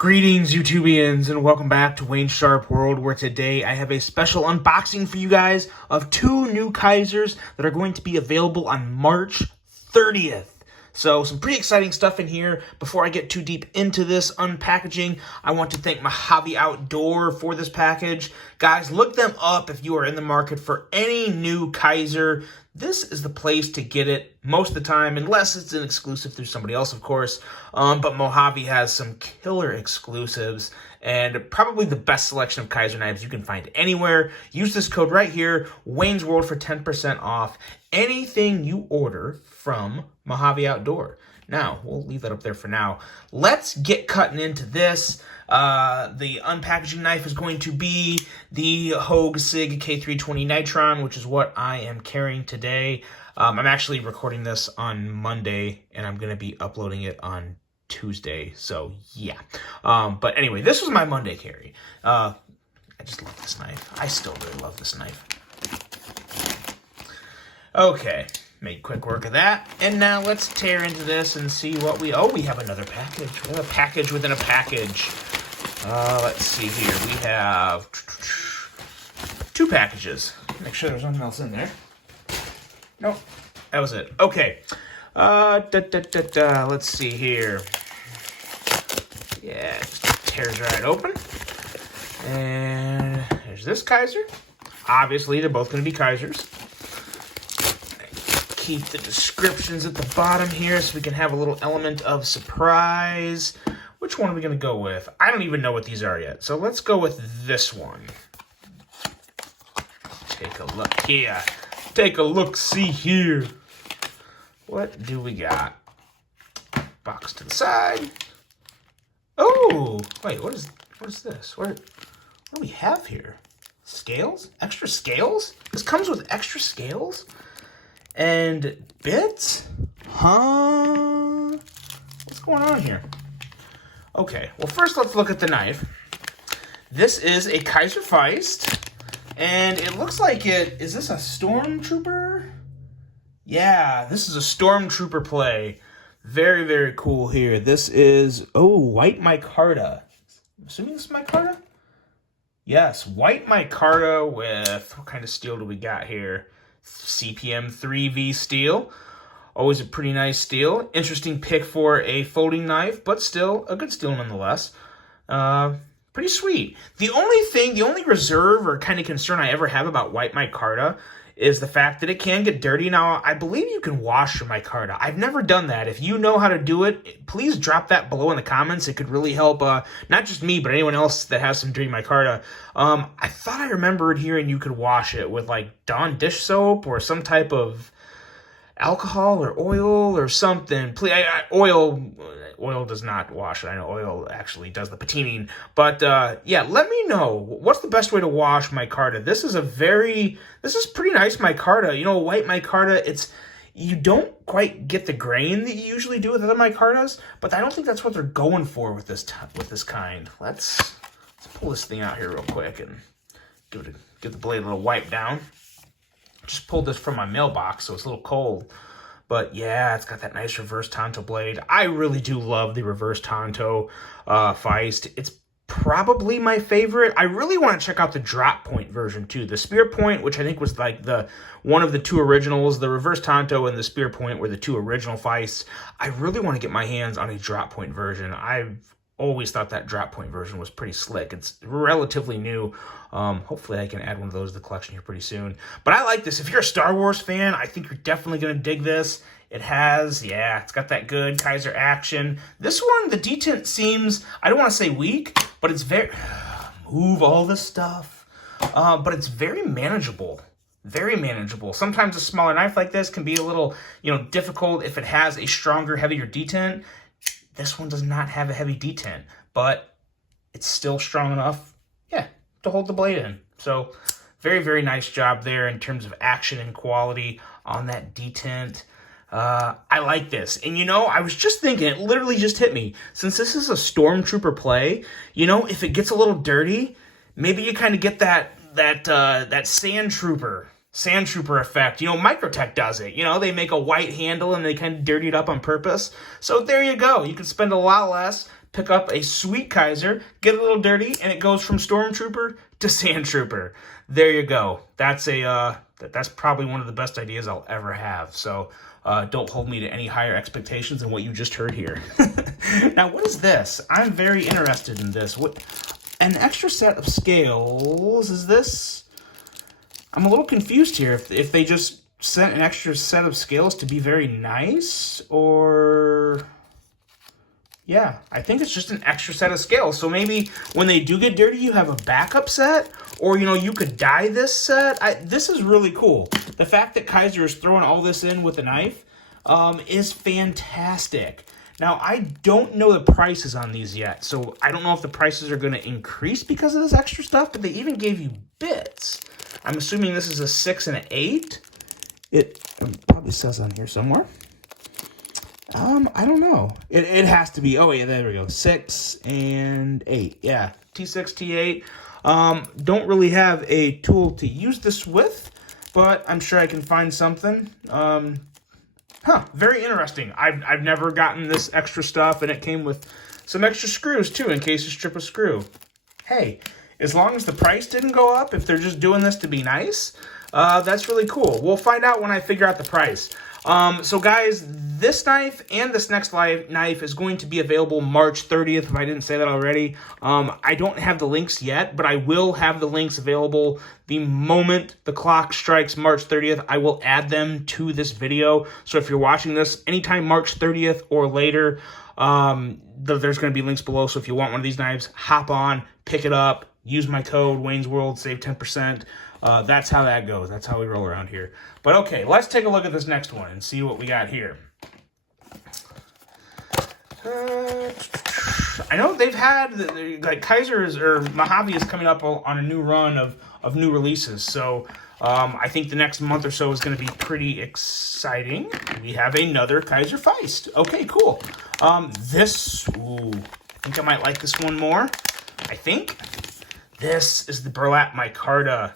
Greetings, YouTubians, and welcome back to Wayne Sharp World, where today I have a special unboxing for you guys of two new Kizers that are going to be available on March 30th. So, some pretty exciting stuff in here. Before I get too deep into this unpackaging, I want to thank Mojave Outdoor for this package. Guys, look them up if you are in the market for any new Kizer. This is the place to get it most of the time, unless it's an exclusive through somebody else, of course. But Mojave has some killer exclusives and probably the best selection of Kizer knives you can find anywhere. Use this code right here, Wayne's World, for 10% off anything you order from Mojave Outdoor. Now, we'll leave that up there for now. Let's get cutting into this. The unpackaging knife is going to be the Hogue Sig K320 Nitron, which is what I am carrying today. I'm actually recording this on Monday, and I'm going to be uploading it on Tuesday, so yeah. But anyway, this was my Monday carry. I just love this knife. I still really love this knife. Okay. Made quick work of that. And now let's tear into this and see what we... Oh, we have another package. We have a package within a package. Let's see here. We have two packages. Make sure there's nothing else in there. Nope. That was it. Okay. Let's see here. Yeah, it just tears right open. And there's this Kizer. Obviously, they're both going to be Kizers. Keep the descriptions at the bottom here so we can have a little element of surprise. Which one are we going to go with? I don't even know what these are yet. So let's go with this one. Take a look here. Take a look, see here. What do we got? Box to the side. Oh, wait, what is this? What do we have here? Scales? Extra scales? This comes with extra scales? And bits? Huh? What's going on here? Okay, well, first let's look at the knife. This is a Kizer Feist, and it looks like it... Is this a Stormtrooper? Yeah, this is a Stormtrooper play. Very, very cool here. This is... Oh, white micarta. I'm assuming this is micarta? Yes, white micarta with... What kind of steel do we got here? CPM 3V steel. Always a pretty nice steel. Interesting pick for a folding knife, but still a good steel nonetheless. Pretty sweet. The only reserve or kind of concern I ever have about white micarta is the fact that it can get dirty. Now, I believe you can wash your micarta. I've never done that. If you know how to do it, please drop that below in the comments. It could really help, not just me, but anyone else that has some dirty micarta. I thought I remembered hearing you could wash it with, like, Dawn dish soap or some type of alcohol or oil or something. Oil does not wash it. I know oil actually does the patining. But, yeah, let me know. What's the best way to wash micarta? This is pretty nice micarta. You know, white micarta, you don't quite get the grain that you usually do with other micartas, but I don't think that's what they're going for with this kind. Let's pull this thing out here real quick and give the blade a little wipe down. Just pulled this from my mailbox, so it's a little cold. But yeah, it's got that nice reverse Tonto blade. I really do love the reverse Tonto Feist. It's probably my favorite. I really want to check out the drop point version too. The spear point, which I think was like one of the two originals. The reverse Tonto and the spear point were the two original Feists. I really want to get my hands on a drop point version. I've always thought that drop point version was pretty slick. It's relatively new. Hopefully I can add one of those to the collection here pretty soon. But I like this. If you're a Star Wars fan, I think you're definitely going to dig this. It's got that good Kizer action. This one, the detent seems, I don't want to say weak, but it's very, move all this stuff. But it's very manageable. Very manageable. Sometimes a smaller knife like this can be a little, difficult if it has a stronger, heavier detent. This one does not have a heavy detent, but it's still strong enough, to hold the blade in. So, very, very nice job there in terms of action and quality on that detent. I like this. And, I was just thinking, it literally just hit me. Since this is a Stormtrooper play, if it gets a little dirty, maybe you kind of get that Sandtrooper effect. Microtech does it. They make a white handle and they kind of dirty it up on purpose. So there you go. You can spend a lot less, pick up a sweet Kizer, get a little dirty, and it goes from Stormtrooper to Sand Trooper. There you go. That's that's probably one of the best ideas I'll ever have. So don't hold me to any higher expectations than what you just heard here. Now, what is this? I'm very interested in this. What? An extra set of scales, is this? I'm a little confused here. If they just sent an extra set of scales to be very nice, or... Yeah, I think it's just an extra set of scales. So maybe when they do get dirty, you have a backup set, or, you know, you could dye this set. This is really cool. The fact that Kizer is throwing all this in with a knife is fantastic. Now, I don't know the prices on these yet, so I don't know if the prices are going to increase because of this extra stuff, but they even gave you bits. I'm assuming this is a 6 and an 8. It probably says on here somewhere. I don't know. It has to be, oh yeah, there we go, 6 and 8. Yeah, T6, T8. Don't really have a tool to use this with, but I'm sure I can find something. Very interesting. I've never gotten this extra stuff, and it came with some extra screws, too, in case you strip a screw. Hey, as long as the price didn't go up, if they're just doing this to be nice, that's really cool. We'll find out when I figure out the price. So, guys, this knife and this next knife is going to be available March 30th, if I didn't say that already. I don't have the links yet, but I will have the links available the moment the clock strikes March 30th. I will add them to this video. So if you're watching this anytime March 30th or later, there's going to be links below. So if you want one of these knives, hop on, pick it up, use my code, Wayne's World, save 10%. That's how that goes. That's how we roll around here. But okay, let's take a look at this next one and see what we got here. I know they've had, like, Kizers or Mojave is coming up on a new run of new releases. So I think the next month or so is going to be pretty exciting. We have another Kizer Feist. Okay, cool. I think I might like this one more. I think. This is the Burlap Micarta.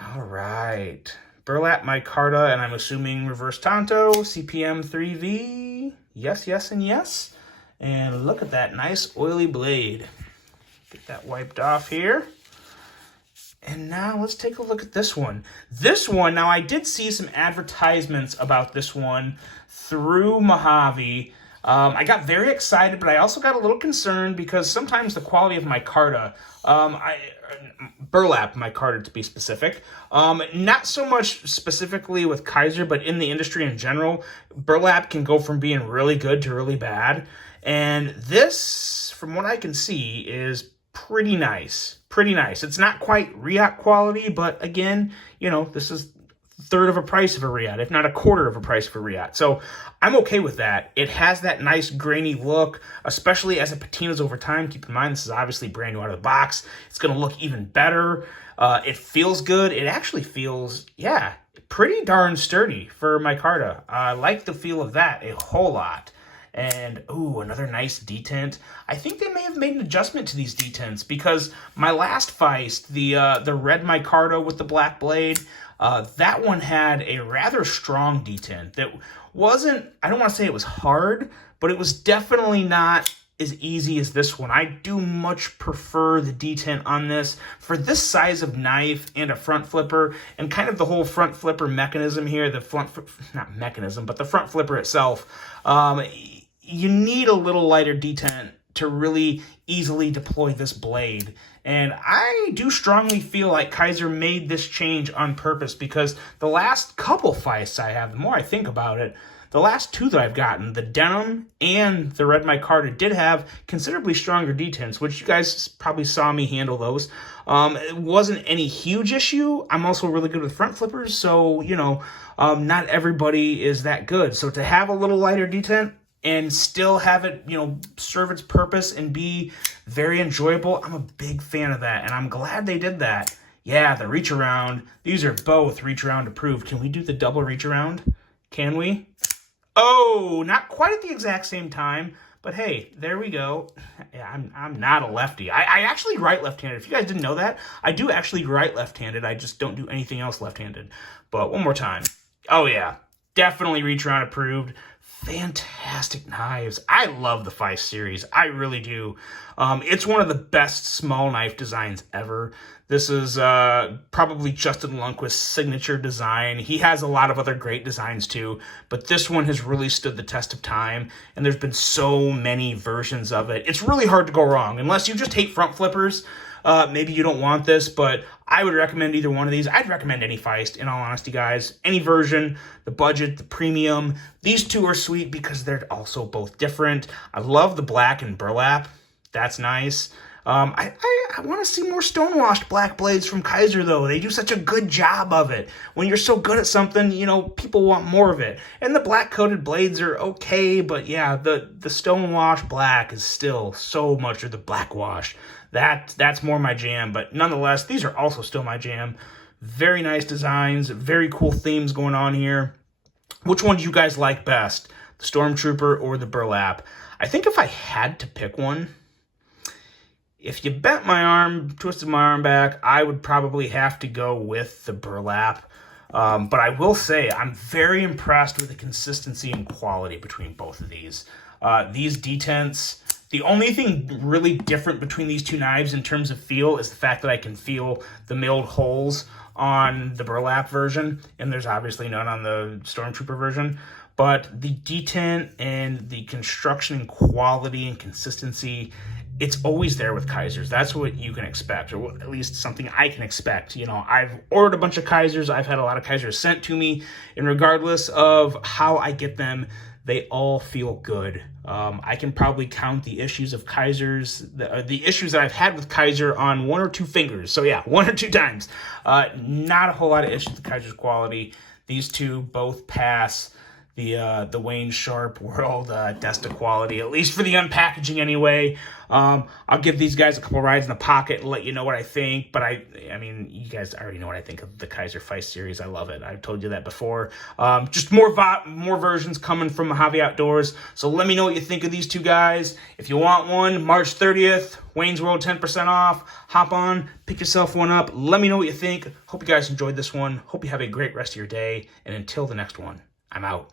All right. Burlap Micarta, and I'm assuming reverse Tonto, CPM 3V. Yes, yes, and yes. And look at that nice oily blade. Get that wiped off here. And now let's take a look at this one. This one, now I did see some advertisements about this one through Mojave. I got very excited, but I also got a little concerned because sometimes the quality of micarta, burlap micarta to be specific, not so much specifically with Kizer, but in the industry in general, burlap can go from being really good to really bad. And this, from what I can see, is pretty nice. Pretty nice. It's not quite Riot quality, but again, you know, this is third of a price of a Riot, if not a quarter of a price for Riot. So I'm okay with that. It has that nice grainy look, especially as it patinas over time. Keep in mind, this is obviously brand new out of the box. It's going to look even better. It feels good. It actually feels, yeah, pretty darn sturdy for micarta. I like the feel of that a whole lot. And, ooh, another nice detent. I think they may have made an adjustment to these detents because my last Feist, the red micarta with the black blade, that one had a rather strong detent that wasn't, I don't want to say it was hard, but it was definitely not as easy as this one. I do much prefer the detent on this. For this size of knife and a front flipper, and kind of the whole front flipper mechanism here, the front flipper itself, you need a little lighter detent to really easily deploy this blade. And I do strongly feel like Kizer made this change on purpose because the last couple Feists I have, the more I think about it, the last two that I've gotten, the denim and the red micarta, did have considerably stronger detents, which you guys probably saw me handle those. It wasn't any huge issue. I'm also really good with front flippers, so, you know, not everybody is that good. So to have a little lighter detent and still have it, you know, serve its purpose and be very enjoyable, I'm a big fan of that, and I'm glad they did that. Yeah, the reach around. These are both reach around approved. Can we do the double reach around? Can we? Oh, not quite at the exact same time, but hey, there we go. Yeah, I'm not a lefty. I actually write left-handed. If you guys didn't know that, I do actually write left-handed. I just don't do anything else left-handed. But one more time. Oh yeah, definitely reach around approved. Fantastic knives. I love the Feist series. I really do. It's one of the best small knife designs ever. This is probably Justin Lundquist's signature design. He has a lot of other great designs too, but this one has really stood the test of time, and there's been so many versions of it. It's really hard to go wrong, unless you just hate front flippers. Maybe you don't want this, but I would recommend either one of these. I'd recommend any Feist, in all honesty, guys. Any version, the budget, the premium. These two are sweet because they're also both different. I love the black and burlap. That's nice. I want to see more stonewashed black blades from Kizer, though. They do such a good job of it. When you're so good at something, you know, people want more of it. And the black-coated blades are okay, but yeah, the stonewashed black is still so much of the black wash. That's more my jam, but nonetheless, these are also still my jam. Very nice designs, very cool themes going on here. Which one do you guys like best? The Stormtrooper or the burlap? I think if I had to pick one, if you bent my arm, twisted my arm back, I would probably have to go with the burlap. But I will say, I'm very impressed with the consistency and quality between both of these. These detents, the only thing really different between these two knives in terms of feel is the fact that I can feel the milled holes on the burlap version, and there's obviously none on the Stormtrooper version. But the detent and the construction and quality and consistency, it's always there with Kizers. That's what you can expect, or at least something I can expect. You know, I've ordered a bunch of Kizers. I've had a lot of Kizers sent to me, and regardless of how I get them, they all feel good. I can probably count the issues of Kizers, the issues that I've had with Kizer on one or two fingers. So yeah, one or two times. Not a whole lot of issues with Kizer's quality. These two both pass the Wayne Sharp World Desta quality, at least for the unpackaging anyway. I'll give these guys a couple rides in the pocket and let you know what I think, but I mean, you guys already know what I think of the Kizer Feist series. I love it. I've told you that before. Just more versions coming from Mojave Outdoors, so let me know what you think of these two guys. If you want one, March 30th, Wayne's World 10% off. Hop on, pick yourself one up. Let me know what you think. Hope you guys enjoyed this one. Hope you have a great rest of your day, and until the next one, I'm out.